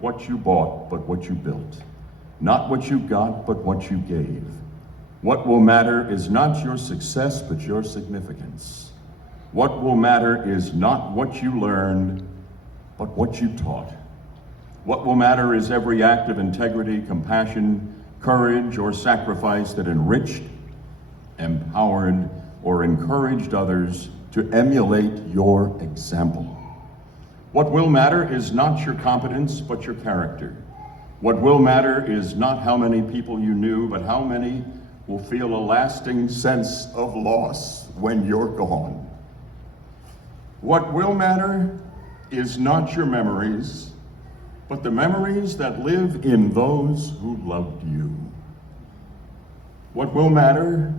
What you bought, but what you built. Not what you got, but what you gave. What will matter is not your success, but your significance. What will matter is not what you learned, but what you taught. What will matter is every act of integrity, compassion, courage, or sacrifice that enriched, empowered, or encouraged others to emulate your example. What will matter is not your competence, but your character. What will matter is not how many people you knew, but how many will feel a lasting sense of loss when you're gone. What will matter is not your memories, but the memories that live in those who loved you. What will matter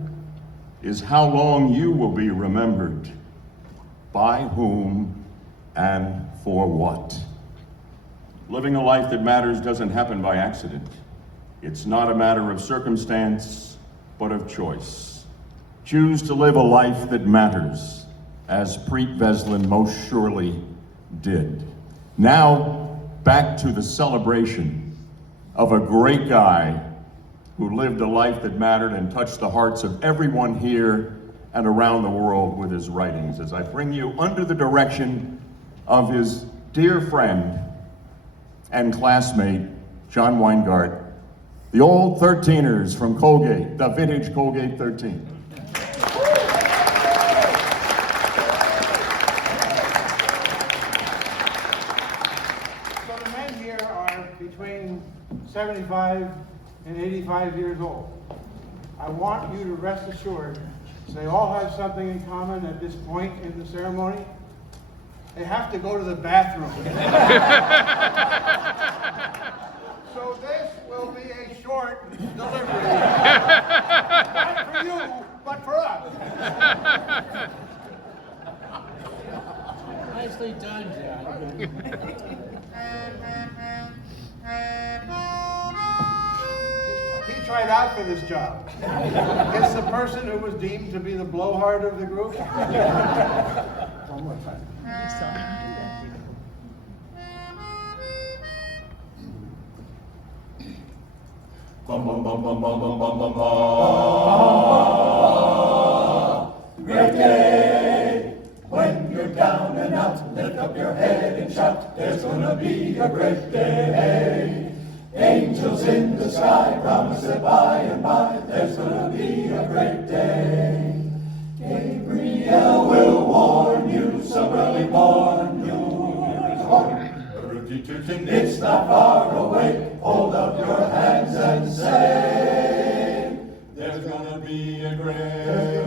is how long you will be remembered, by whom, and for what. Living a life that matters doesn't happen by accident. It's not a matter of circumstance, but of choice. Choose to live a life that matters, as Priit most surely did. Now, back to the celebration of a great guy who lived a life that mattered and touched the hearts of everyone here and around the world with his writings, as I bring you under the direction of his dear friend and classmate, John Weingart, the old 13ers from Colgate, the vintage Colgate 13. So the men here are between 75 and 85 years old. I want you to rest assured, they all have something in common at this point in the ceremony. They have to go to the bathroom. So this will be a short delivery. Not for you, but for us. Nicely done, John. He tried out for this job. It's the person who was deemed to be the blowhard of the group. One more time. Bum bum bum bum bum bum bum bum bum. Great day when you're down and out. Lift up your head and shout. There's gonna be a great day. Angels in the sky promise that by and by there's gonna be a great day. Gabriel will warn you, so early warn you. It's not far away. Hold up your hands and say, there's gonna be a great day.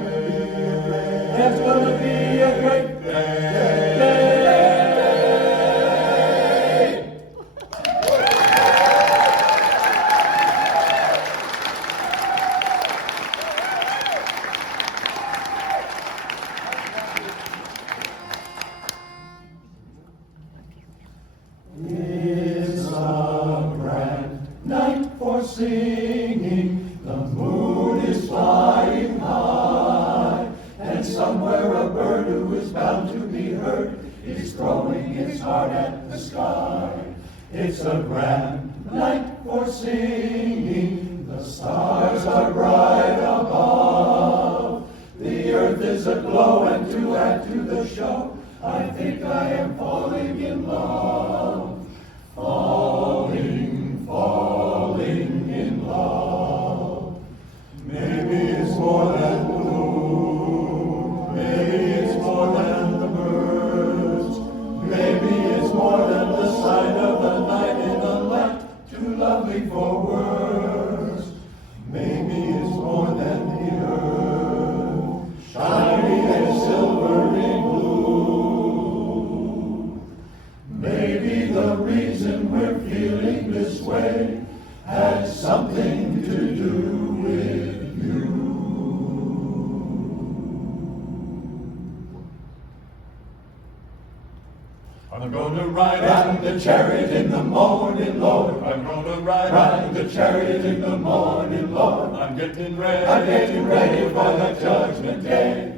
There's gonna be a great day. It's a grand night for singing. The moon is flying high, and somewhere a bird who is bound to be heard is throwing its heart at the sky. It's a grand night for singing. The stars are bright above. The earth is aglow, and to add to the show, I think I am falling in love. Falling, falling in love. Maybe it's more than the moon. Maybe it's more than the birds. Maybe it's more than the sight of the night in the light, too lovely for words. Maybe it's more than the earth, shining and silvery blue. Maybe the reason we're feeling this way has something to do with you. I'm gonna ride the chariot in the morning, Lord. I'm gonna ride the chariot in the morning, Lord. I'm getting ready for the judgment day.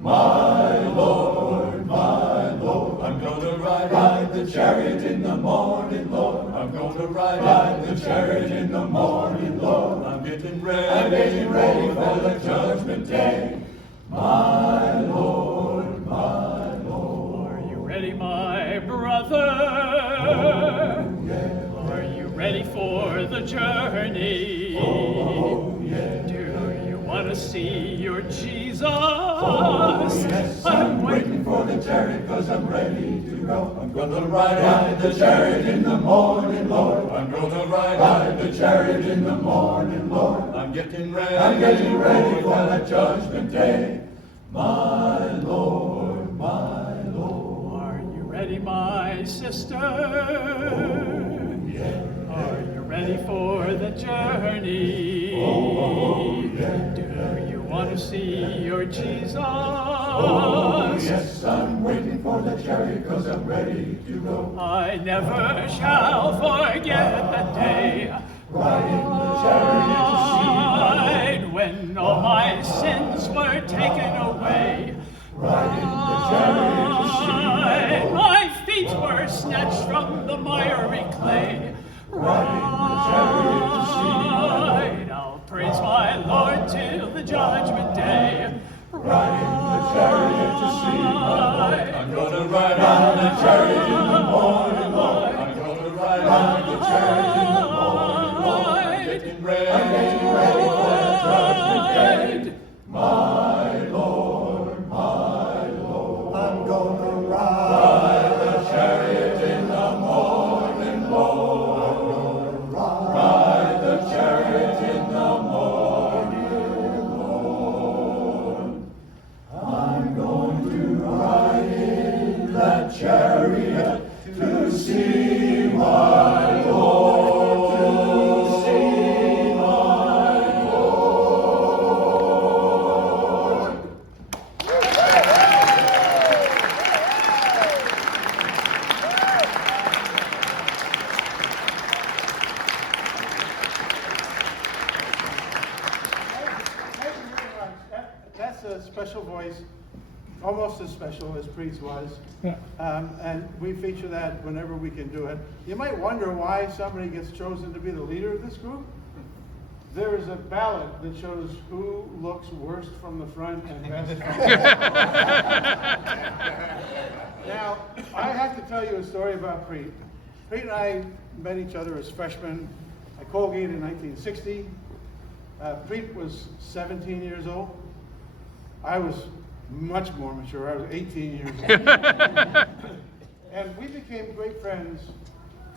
My Lord, my Lord. I'm gonna ride the chariot in the morning, Lord. I'm gonna ride the chariot in the morning, Lord. I'm getting ready for the judgment day. My Lord, my Lord. Are you ready, my brother? Oh, yeah. Are you ready for the journey? Oh, yeah. Do you want to see your Jesus? Oh, yes, I'm waiting for the chariot 'cause I'm ready to go. I'm gonna ride the chariot in the morning, Lord. I'm gonna ride the chariot in the morning, Lord. I'm getting ready for the judgment day. My Lord, my Lord. Are you ready, my sister? Yeah. Are you ready for the journey? Oh, yeah. Do you want to see your Jesus? Oh, yes, I'm waiting for the chariot 'cause I'm ready to go. I never shall forget that day. Riding the chariot to see my Lord. When all my sins were taken away. Riding the chariot to see my Lord. My feet were snatched from the miry clay. Riding the chariot to see my Lord. I'll praise my Lord till the judgment day. Riding the chariot to see my Lord. I'm gonna ride on the chariot in the morning, Lord. I'm gonna ride on the chariot in the morning, Lord. I'm getting ready for the judgment day. My Lord, my Lord. I'm gonna ride the chariot in the morning, Lord. Ride the chariot in the morning, Lord. I'm going to ride in that chariot to see my Lord, to see my Lord. Thank you very much. That's a special voice, almost as special as Priest was. And we feature that whenever we can do it. You might wonder why somebody gets chosen to be the leader of this group. There is a ballot that shows who looks worst from the front and best from the back. Now, I have to tell you a story about Priet. Priet and I met each other as freshmen at Colgate in 1960. Priet was 17 years old. I was much more mature. I was 18 years old. And we became great friends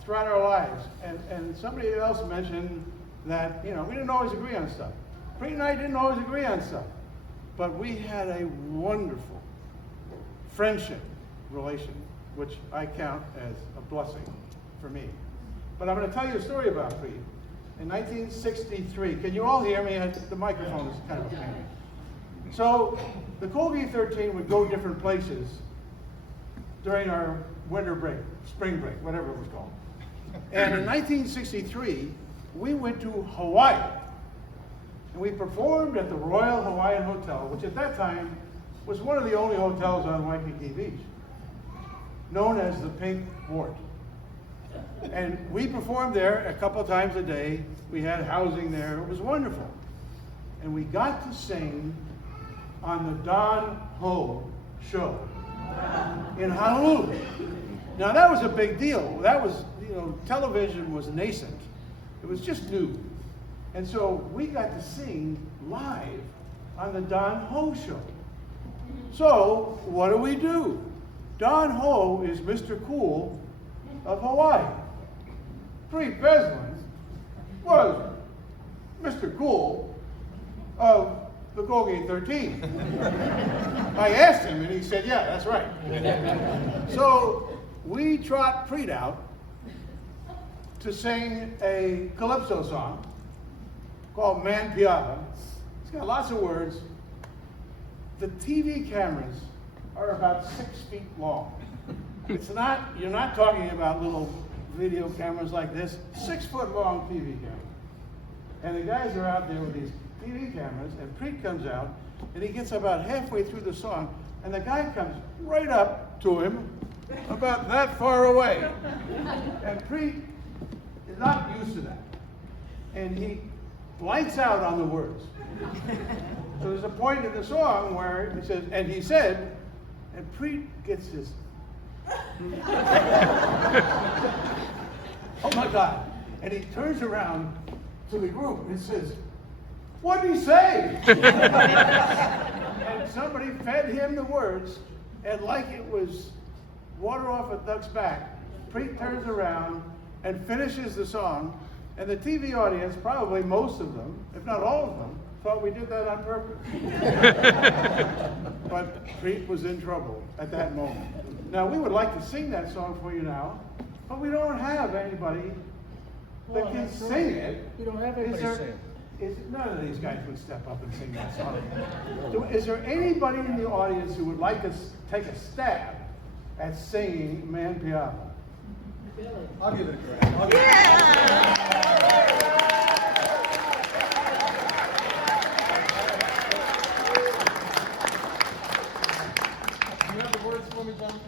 throughout our lives. And somebody else mentioned that, you know, we didn't always agree on stuff. Priet and I didn't always agree on stuff. But we had a wonderful friendship relation, which I count as a blessing for me. But I'm going to tell you a story about Priet. In 1963, can you all hear me? The microphone is kind of a pain. So the Colgate 13 would go different places during our winter break, spring break, whatever it was called. And in 1963, we went to Hawaii. And we performed at the Royal Hawaiian Hotel, which at that time was one of the only hotels on Waikiki Beach, known as the Pink Wart. And we performed there a couple of times a day. We had housing there. It was wonderful. And we got to sing on the Don Ho show in Honolulu. Now that was a big deal. That was, you know, television was nascent. It was just new. And so we got to sing live on the Don Ho show. So what do? Don Ho is Mr. Cool of Hawaii. Priet Beslin was Mr. Cool of the Colgate 13. I asked him and he said, yeah, that's right. So we trot Priet out to sing a calypso song called Man Piava. It's got lots of words. The TV cameras are about 6 feet long. It's not, you're not talking about little video cameras like this, 6 foot long TV cameras. And the guys are out there with these TV cameras, and Priet comes out, and he gets about halfway through the song, and the guy comes right up to him, about that far away. And Priet is not used to that. And he blanks out on the words. So there's a point in the song where it says, and he said, and Priit gets this. Oh my God. And he turns around to the group and says, what did he say? And somebody fed him the words, and like it was water off a duck's back, Priit turns around and finishes the song, and the TV audience, probably most of them, if not all of them, thought we did that on purpose. But Priit was in trouble at that moment. Now, we would like to sing that song for you now, but we don't have anybody that can sing it. We don't have anybody sing it. None of these guys would step up and sing that song. Is there anybody in the audience who would like to take a stab at singing Man Piano? Billy. I'll give it a try. You have the words for me, John?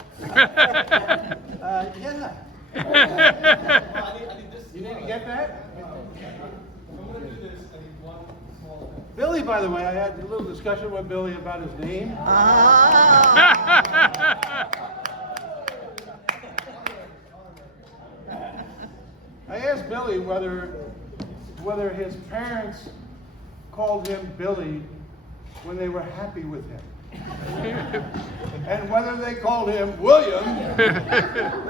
Yeah. I need this. You didn't get that? I'm going to do this. I need one small thing. Billy, by the way, I had a little discussion with Billy about his name. I asked Billy whether his parents called him Billy when they were happy with him. And whether they called him William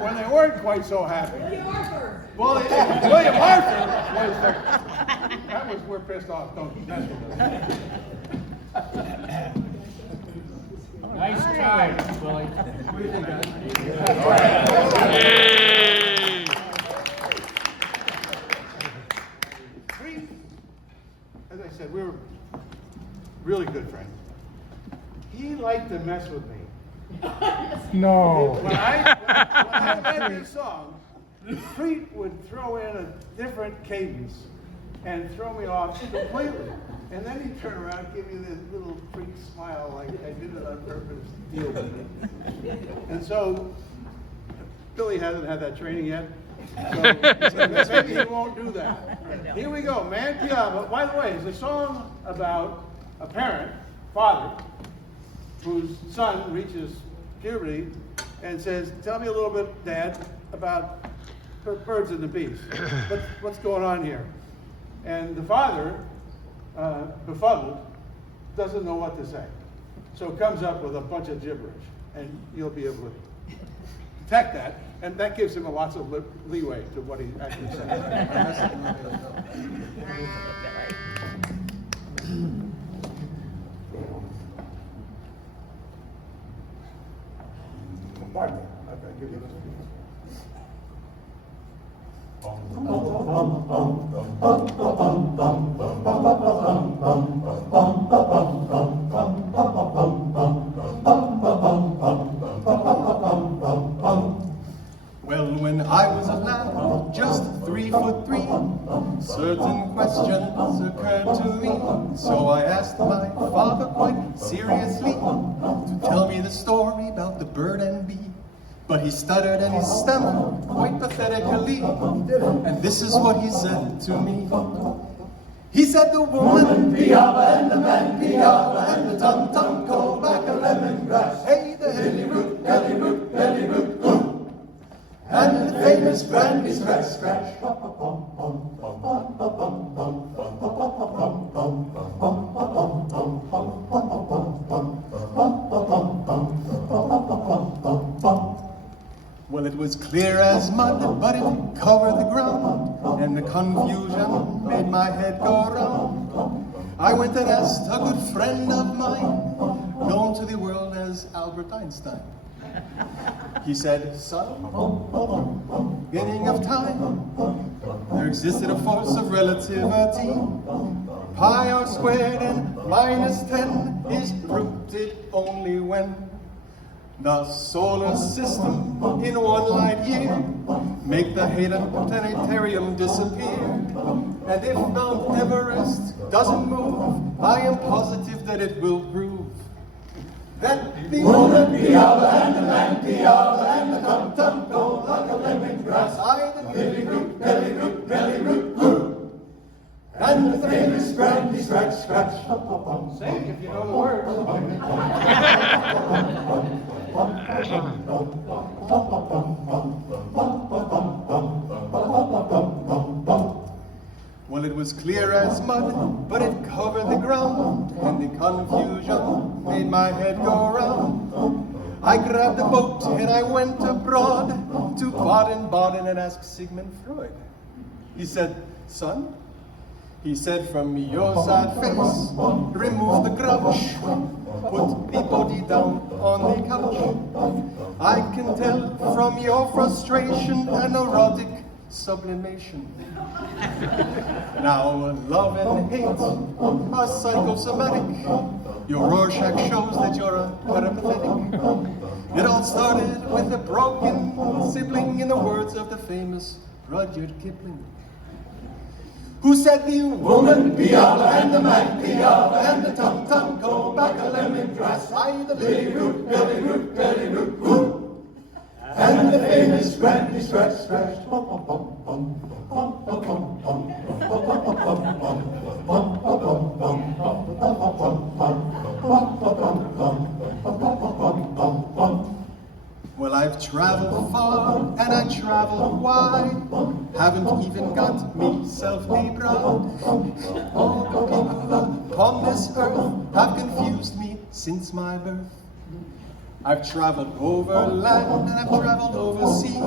when they weren't quite so happy. William Arthur. Well, William Arthur was that was, we're pissed off, don't mess with us. Nice try, Willie. What do you think, guys? Priit, as I said, we were really good friends. He liked to mess with me. No. When I led this song, Priit would throw in a different cadence and throw me off completely. And then he'd turn around and give me this little freak smile like I did it on purpose to deal with it. And so, Billy hasn't had that training yet. So maybe he won't do that. Here we go, Man Piano. By the way, it's a song about a parent, father, whose son reaches puberty and says, tell me a little bit, Dad, about birds and the bees. What's going on here? And the father, befuddled, doesn't know what to say. So comes up with a bunch of gibberish, and you'll be able to detect that, and that gives him lots of leeway to what he actually says. Pardon me. I'm going to give you this. Well, when I was a lad, just 3'3", certain questions occurred to me. So I asked my father quite seriously to tell me the story about the bird and bee. But he stuttered and he stammered quite pathetically, and this is what he said to me. He said the woman piava and the man piava and the tum-tum go back a lemongrass. Hey, the hilly root, ooh. And the famous brandy scratch, scratch. Well, it was clear as mud, but it covered the ground, and the confusion made my head go round. I went and asked a good friend of mine, known to the world as Albert Einstein. He said, son, beginning of time, there existed a force of relativity. Pi r squared and minus 10 is rooted only when the solar system in 1 light year make the Hadron planetarium disappear. And if Mount Everest doesn't move, I am positive that it will prove. that the woman piava and the man piava and the tum-tum go like a lemongrass. I the belly root, belly root, belly root, hoo. And the famous brandy scratch, scratch, hop, hop, hop. Sing if you know the words. Well, it was clear as mud, but it covered the ground, and the confusion made my head go round. I grabbed a boat and I went abroad to Baden-Baden and asked Sigmund Freud. He said, son, he said, from your sad face, remove the grouch, put the body down on the couch. I can tell from your frustration an erotic sublimation. Now love and hate are psychosomatic. Your Rorschach shows that you're a parapathetic. It all started with a broken sibling, in the words of the famous Rudyard Kipling, who said the Woman piava and the man piava and the tum-tum go back a lemongrass. I the belly root, belly root, belly root, hoo. And the famous brandy scratch, scratch, hop, hop, hop, hop. Well, I've traveled far and I traveled wide, haven't even got myself a bride. All the people upon this earth have confused me since my birth. I've traveled over land and I've traveled overseas,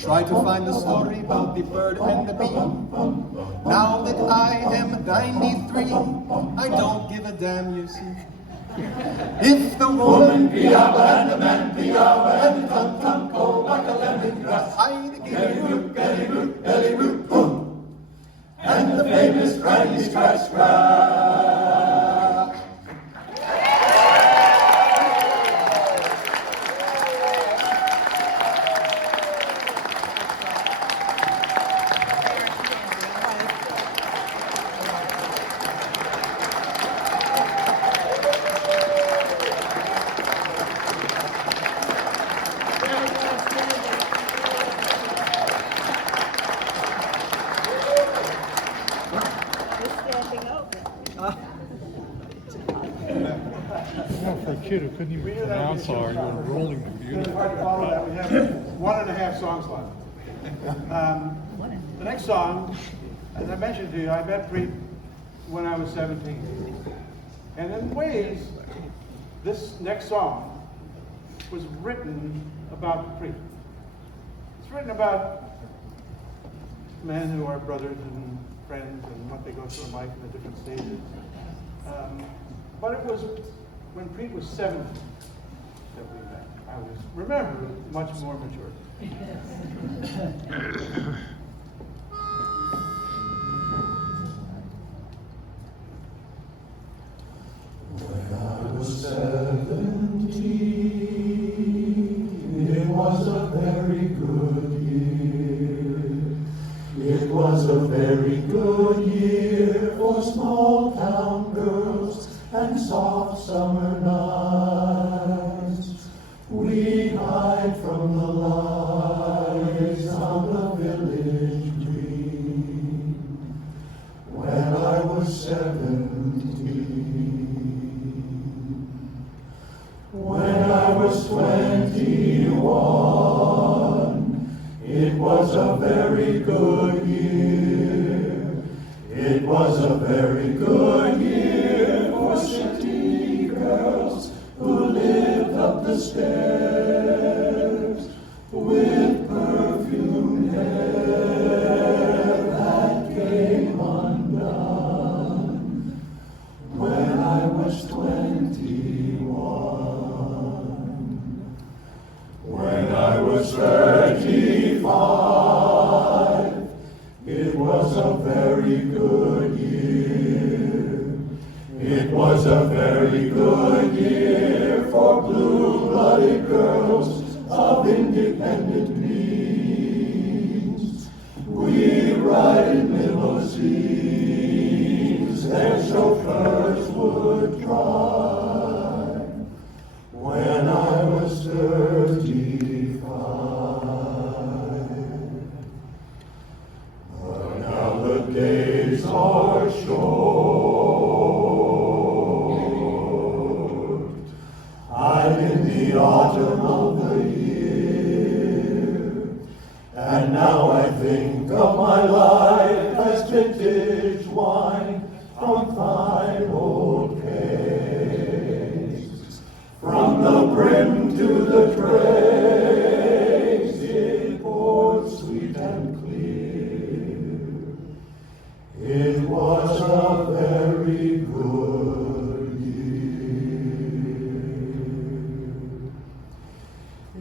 tried to find the story about the bird and the bee. Now that I am 93, I don't give a damn, you see. If the woman Piava and the man piava and the tum-tum go like a lemongrass. I the Belly root, belly root, belly root, hoo. And the famous brandy scratch, scratch. For a kid who couldn't even pronounce our rolling computer. It's hard to follow that. We have 1.5 songs left. The next song, as I mentioned to you, I met Priit when I was 17. And in ways, this next song was written about Priit. It's written about men who are brothers and friends and what they go through in life in the different stages. But it was when Priit was 17 that we met. I was, remember, much more mature. When I was 17, it was a very good year. It was a very good year for small town girls and soft summer nights. We'd hide from the lights on the village green. When I was 17, when I was 21, it was a very good year. It was a very good year for city girls who lived up the stairs with perfumed hair that came undone. When I was 21, when I was 35, it was a very good year. It was a very good year for blue-blooded girls of independent means. We'd ride in limousines, their chauffeurs would drive. our shore. I'm in the autumn of the year, and now I think of my life as vintage wine from fine old kegs. From the brim to the dregs, it poured sweet and clear. It was a very good year.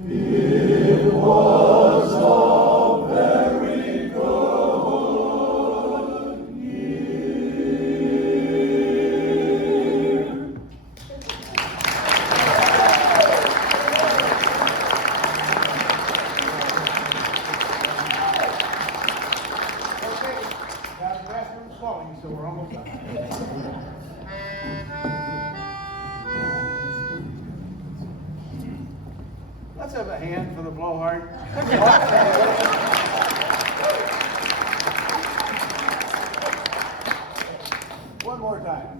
It was a very good year. Okay, now the bathroom's flowing, so we're almost done. Let's have a hand for the blowhard. One more time.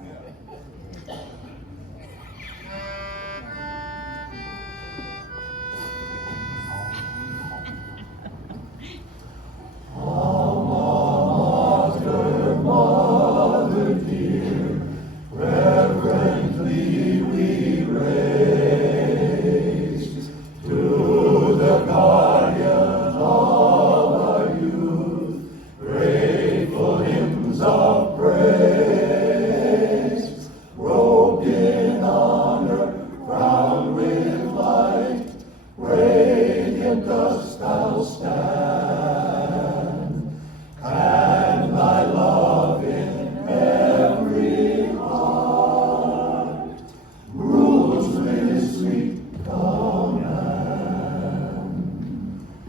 Mother dear, reverently we raise to the guardian of our youth, grateful hymns of praise, robed in honor, crowned with light, radiant dost thou stand, and thy love in every heart rules with sweet command.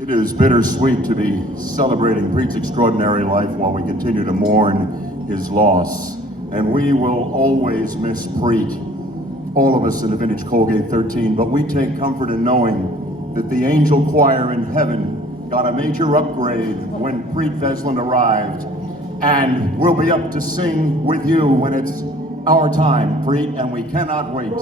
It is bittersweet to be celebrating Priet's extraordinary life while we continue to mourn his loss. And we will always miss Priet, all of us in the Vintage Colgate 13, but we take comfort in knowing that the angel choir in heaven got a major upgrade when Priet Veslin arrived, and we'll be up to sing with you when it's our time, Priet, and we cannot wait.